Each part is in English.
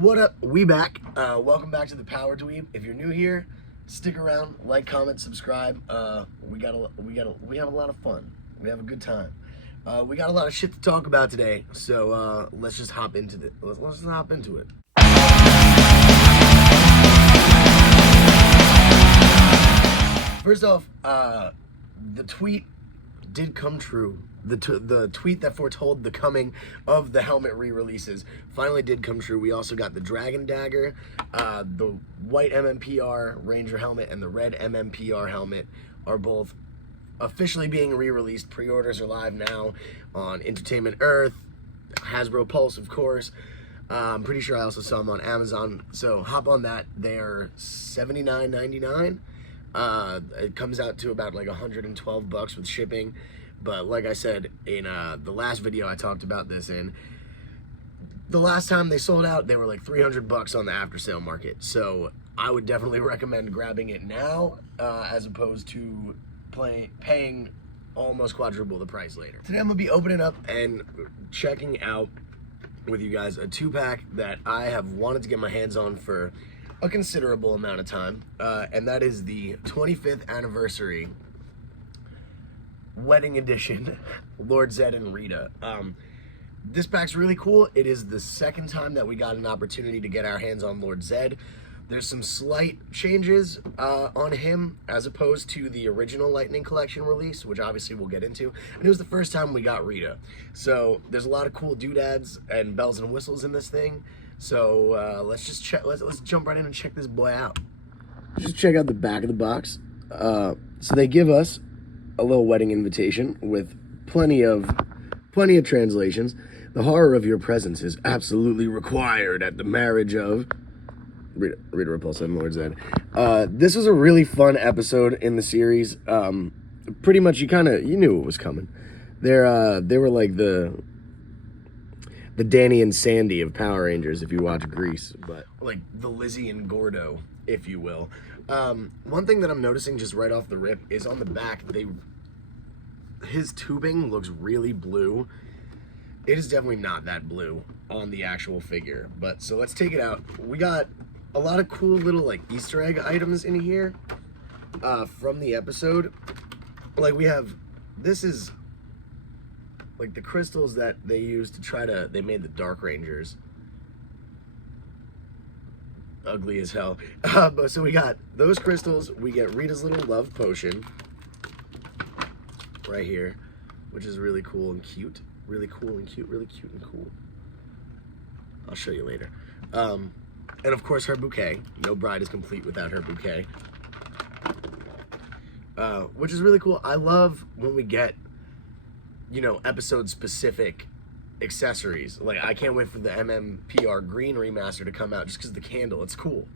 What up? We back. Welcome back to the Power Dweeb. If you're new here, stick around, like, comment, subscribe. We have a lot of fun. We have a good time. We got a lot of shit to talk about today, so let's just hop into it. Let's just hop into it. First off, the tweet did come true. The tweet that foretold the coming of the helmet re-releases finally did come true. We also got the Dragon Dagger, the white MMPR Ranger helmet, and the red MMPR helmet are both officially being re-released. Pre-orders are live now on Entertainment Earth, Hasbro Pulse, of course. I'm pretty sure I also saw them on Amazon, so hop on that. They're $79.99. It comes out to about like $112 with shipping. But like I said in the last video, I talked about this, and the last time they sold out, they were like $300 on the after sale market. So I would definitely recommend grabbing it now as opposed to paying almost quadruple the price later. Today I'm gonna be opening up and checking out with you guys a 2-pack that I have wanted to get my hands on for a considerable amount of time, and that is the 25th anniversary wedding edition Lord Zedd and Rita. This pack's really cool. It is the second time that we got an opportunity to get our hands on Lord Zedd. There's some slight changes on him as opposed to the original Lightning Collection release, which obviously we'll get into. And it was the first time we got Rita. So there's a lot of cool doodads and bells and whistles in this thing. So let's just check. Let's jump right in and check this boy out. Just check out the back of the box. So they give us a little wedding invitation with plenty of translations. The horror of your presence is absolutely required at the marriage of Rita Repulsa and Lord Zedd. This was a really fun episode in the series. Pretty much you knew it was coming. They were like the Danny and Sandy of Power Rangers, if you watch Grease, but like the Lizzie and Gordo, if you will. One thing that I'm noticing just right off the rip is on the back, his tubing looks really blue. It is definitely not that blue on the actual figure, but so let's take it out. We got a lot of cool little like Easter egg items in here from the episode. Like this is like the crystals that they used to they made the Dark Rangers. Ugly as hell. But so we got those crystals. We get Rita's little love potion right here, which is really cool and cute. Really cool and cute. Really cute and cool. I'll show you later. And of course her bouquet. No bride is complete without her bouquet. Which is really cool. I love when we get, episode specific accessories. Like, I can't wait for the MMPR green remaster to come out just because the candle, it's cool.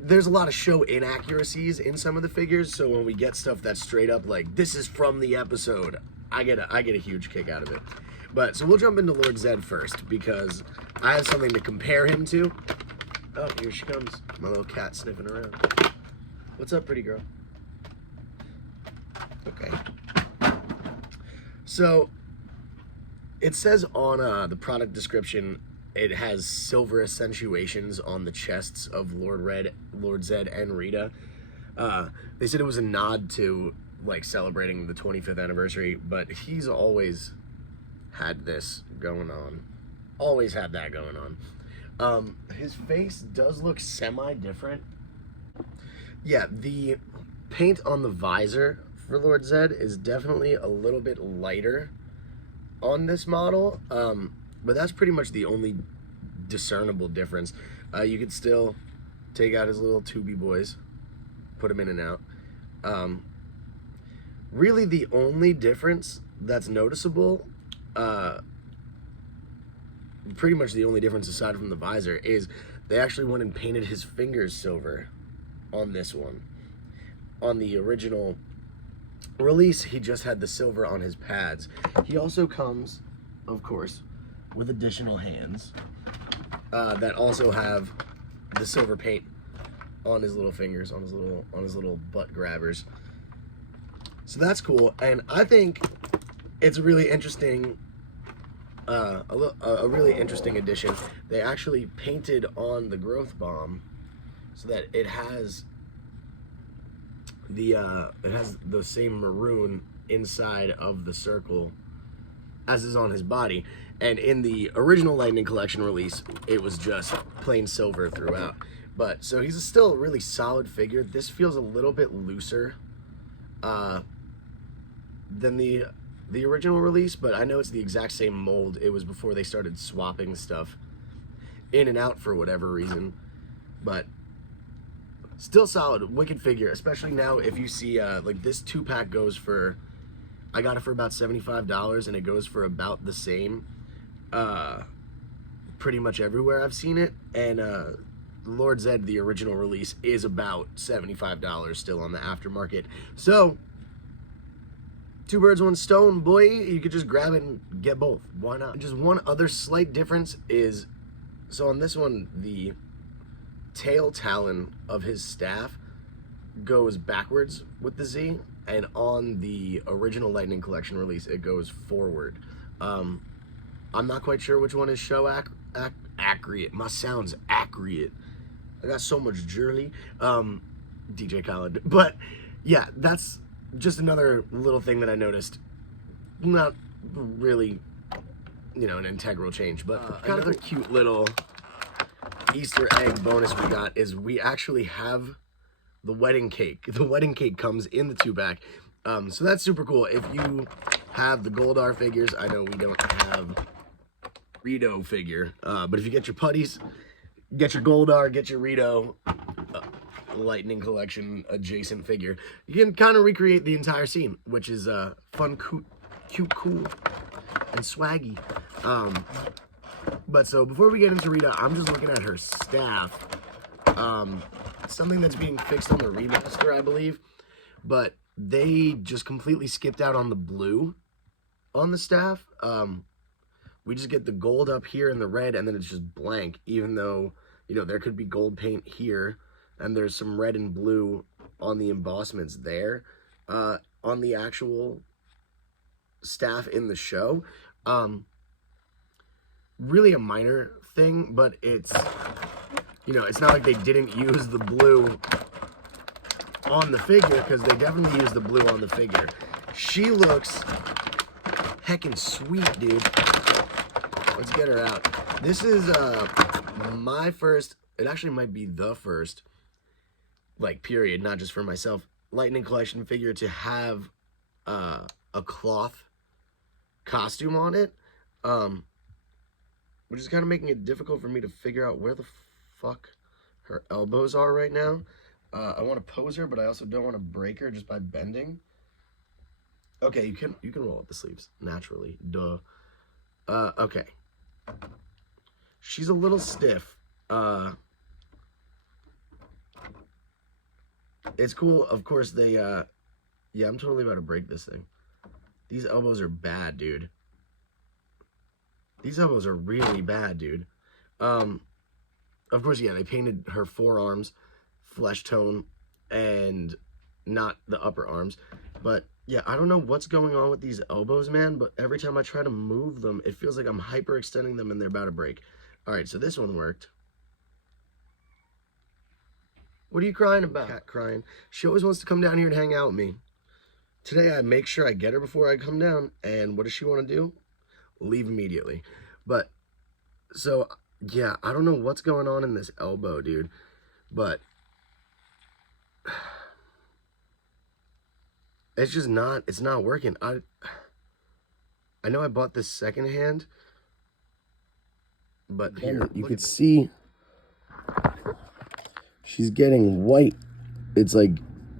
There's a lot of show inaccuracies in some of the figures, so when we get stuff that's straight up like, this is from the episode, I get a huge kick out of it. But, so we'll jump into Lord Zedd first, because I have something to compare him to. Oh, here she comes. My little cat sniffing around. What's up, pretty girl? Okay. So, it says on the product description, it has silver accentuations on the chests of Lord Zedd and Rita. They said it was a nod to, like, celebrating the 25th anniversary, but he's always had this going on. Always had that going on. His face does look semi-different. Yeah, the paint on the visor for Lord Zedd is definitely a little bit lighter on this model, but that's pretty much the only discernible difference. You could still take out his little tubey boys, put them in and out. Really the only difference that's noticeable, pretty much the only difference aside from the visor, is they actually went and painted his fingers silver on this one. On the original release, he just had the silver on his pads. He also comes, of course, with additional hands that also have the silver paint on his little fingers, on his little butt grabbers. So that's cool, and I think it's a really interesting a really interesting addition. They actually painted on the growth bomb so that it has the same maroon inside of the circle as is on his body. And in the original Lightning Collection release, it was just plain silver throughout. But so he's still a really solid figure. This feels a little bit looser than the original release, but I know it's the exact same mold. It was before they started swapping stuff in and out for whatever reason. But still solid, wicked figure, especially now if you see like this 2-pack goes for, I got it for about $75 and it goes for about the same pretty much everywhere I've seen it. And Lord Zedd, the original release, is about $75 still on the aftermarket. So two birds, one stone, boy. You could just grab it and get both. Why not? Just one other slight difference is, so on this one, the tail talon of his staff goes backwards with the Z, and on the original Lightning Collection release, it goes forward. I'm not quite sure which one is show accurate. My sound's accurate. I got so much jewelry. DJ Khaled. But yeah, that's just another little thing that I noticed. Not really, you know, an integral change, but another cute little Easter egg bonus we got is we actually have the wedding cake. The wedding cake comes in the 2-pack. So that's super cool. If you have the Goldar figures, I know we don't have Rito figure, but if you get your putties, get your Goldar, get your Rito Lightning Collection adjacent figure, you can kind of recreate the entire scene, which is fun, cute, cool, and swaggy. But so before we get into Rita, I'm just looking at her staff. Something that's being fixed on the remaster, I believe, but they just completely skipped out on the blue on the staff. We just get the gold up here and the red, and then it's just blank, even though, you know, there could be gold paint here, and there's some red and blue on the embossments there. On the actual staff in the show, really a minor thing, but it's, you know, it's not like they didn't use the blue on the figure, because they definitely used the blue on the figure. She looks heckin' sweet, dude. Let's get her out. This is my first, it actually might be the first, like, period, not just for myself, Lightning Collection figure to have a cloth costume on it, which is kind of making it difficult for me to figure out where the fuck her elbows are right now. I want to pose her, but I also don't want to break her just by bending. Okay, you can roll up the sleeves naturally. Duh. Okay. She's a little stiff. It's cool. Of course, they, yeah, I'm totally about to break this thing. These elbows are bad, dude. These elbows are really bad, dude. Of course, yeah, they painted her forearms flesh tone and not the upper arms. But, yeah, I don't know what's going on with these elbows, man, but every time I try to move them, it feels like I'm hyperextending them and they're about to break. All right, so this one worked. What are you crying about? Cat crying. She always wants to come down here and hang out with me. Today, I make sure I get her before I come down, and what does she want to do? Leave immediately. But, so, yeah, I don't know what's going on in this elbow, dude, but it's just not, it's not working. I know I bought this secondhand, but here, you could see she's getting white. It's like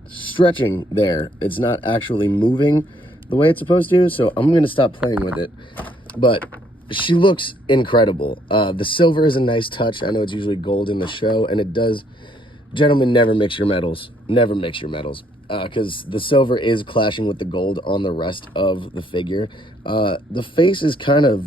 stretching there. It's not actually moving the way it's supposed to, so I'm going to stop playing with it. But she looks incredible. The silver is a nice touch. I know it's usually gold in the show, and it does. Gentlemen, never mix your metals. Never mix your metals. Because the silver is clashing with the gold on the rest of the figure. The face is kind of,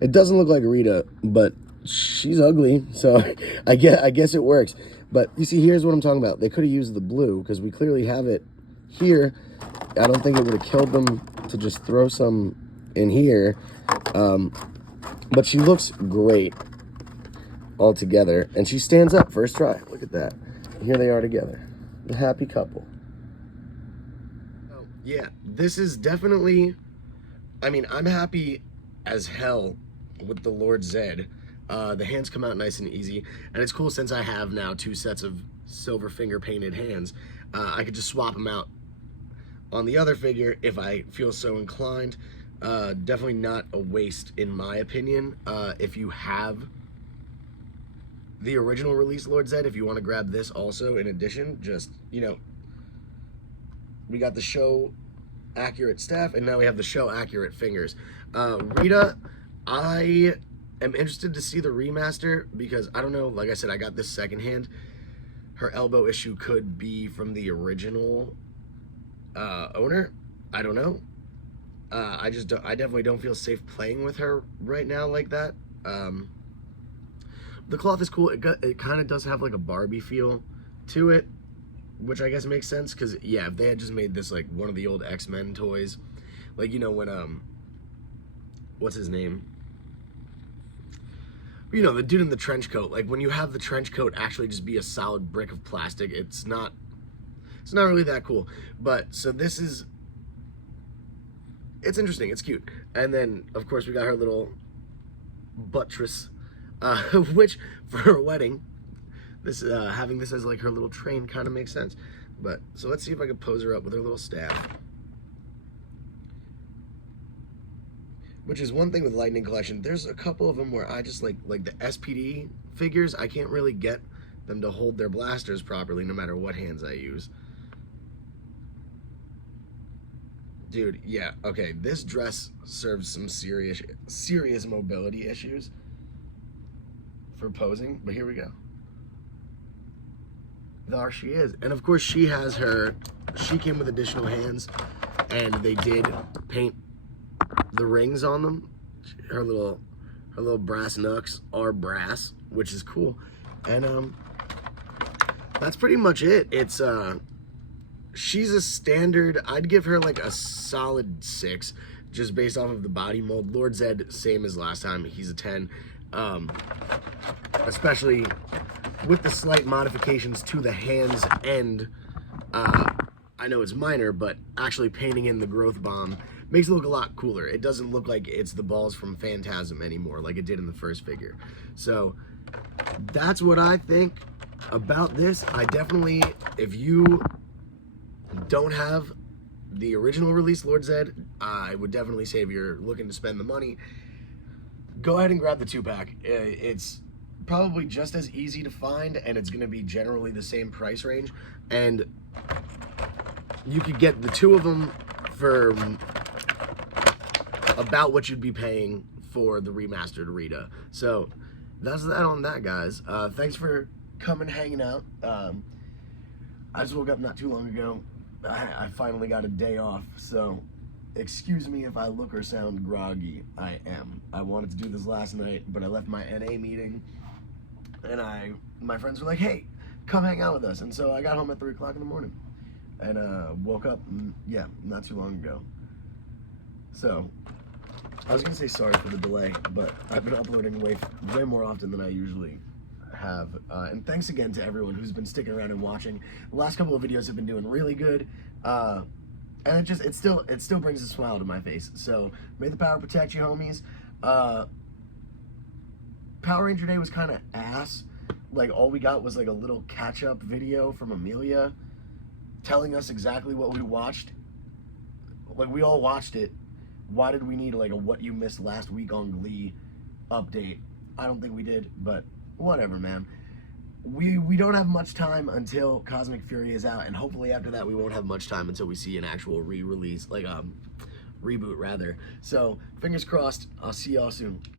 it doesn't look like Rita, but she's ugly, so I guess it works. But you see, here's what I'm talking about. They could have used the blue, because we clearly have it here. I don't think it would have killed them to just throw some in here. But she looks great all together, and she stands up first try. Look at that. Here they are together, a happy couple. Oh, yeah, this is definitely, I mean, I'm happy as hell with the Lord Zedd. The hands come out nice and easy, and it's cool since I have now 2 sets of silver finger painted hands. I could just swap them out on the other figure if I feel so inclined. Definitely not a waste in my opinion. If you have the original release Lord Zedd, if you want to grab this also in addition, just, you know, we got the show accurate staff, and now we have the show accurate fingers. Rita, I am interested to see the remaster because I don't know, like I said, I got this secondhand. Her elbow issue could be from the original owner. I don't know. I definitely don't feel safe playing with her right now like that. The cloth is cool. It kind of does have like a Barbie feel to it, which I guess makes sense because, yeah, if they had just made this like one of the old X-Men toys, like, you know, when what's his name, you know, the dude in the trench coat, like when you have the trench coat actually just be a solid brick of plastic, it's not really that cool. But so this is, it's interesting, it's cute. And then of course we got her little buttress, which for her wedding, this having this as like her little train kind of makes sense. But so let's see if I can pose her up with her little staff. Which is one thing with Lightning Collection. There's a couple of them where I just like the SPD figures, I can't really get them to hold their blasters properly no matter what hands I use. Dude, yeah, okay, this dress serves some serious mobility issues for posing, but here we go. There she is. And of course she came with additional hands, and they did paint the rings on them. Her little brass knucks are brass, which is cool. And that's pretty much it. It's she's a standard, I'd give her like a solid 6 just based off of the body mold. Lord Zedd, same as last time, he's a 10. Especially with the slight modifications to the hands, and I know it's minor, but actually painting in the growth bomb makes it look a lot cooler. It doesn't look like it's the balls from Phantasm anymore like it did in the first figure. So that's what I think about this. I definitely, if you don't have the original release Lord Zedd, I would definitely say if you're looking to spend the money, go ahead and grab the 2-pack. It's probably just as easy to find, and it's going to be generally the same price range, and you could get the 2 of them for about what you'd be paying for the remastered Rita. So that's that on that, guys. Thanks for coming, hanging out. I just woke up not too long ago. I finally got a day off, so excuse me if I look or sound groggy. I am. I wanted to do this last night, but I left my NA meeting, and my friends were like, hey, come hang out with us. And so I got home at 3 o'clock in the morning, and woke up, yeah, not too long ago. So I was gonna say sorry for the delay, but I've been uploading way more often than I usually have. And thanks again to everyone who's been sticking around and watching. The last couple of videos have been doing really good. And it still brings a smile to my face. So may the power protect you, homies. Power Ranger Day was kind of ass. Like, all we got was like a little catch-up video from Amelia telling us exactly what we watched. Like, we all watched it. Why did we need like a what you missed last week on Glee update? I don't think we did, but whatever, man. We don't have much time until Cosmic Fury is out, and hopefully after that we won't have much time until we see an actual re-release, like reboot rather. So fingers crossed. I'll see y'all soon.